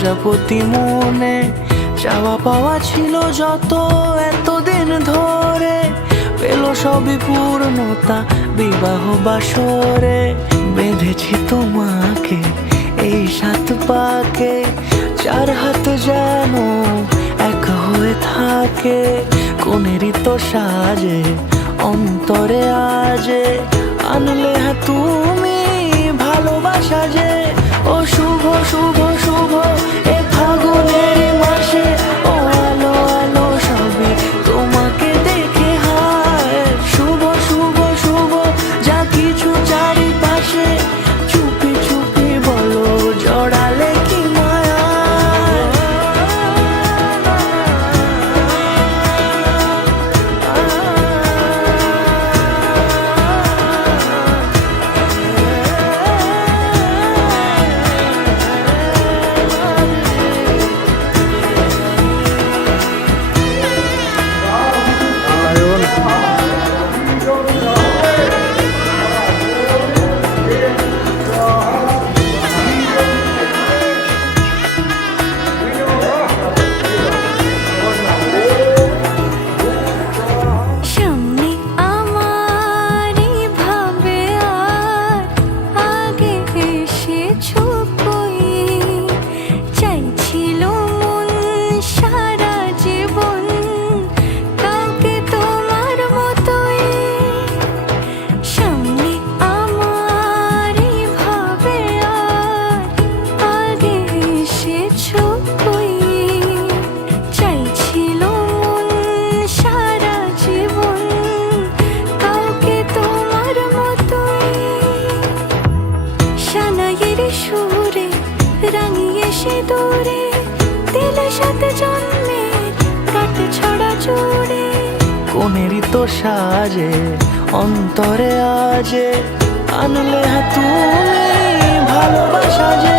প্রজাপতি মনে চাওয়া পাওয়া ছিল যত এতদিন ধরে, পেল সবই পূর্ণতা বিবাহ বাসরে। বেঁধেছি তোমাকে এই 7 পাকে, 4 হাত যেন এক হয়ে থাকে। কোনেরই তো সাজে অন্তরে আজে আনলে তুমি ভালোবাসা যে। ও শুভ শুভ শুভ এ ফাগুনের মাসে, ও আলো আলো সবই তোমাকে দেখে হায়। শুভ শুভ শুভ যা কিছু চারিপাশে, চুপি চুপি বলো জড়ালে কি মায়া। সুরে রাঙিয়ে সে দূরে দিলে 7 জন্মের কাট ছড়া জোড়ে। কোনেরই তো সাজে অন্তরে আজে আনলে তুমি ভালোবাসা যে।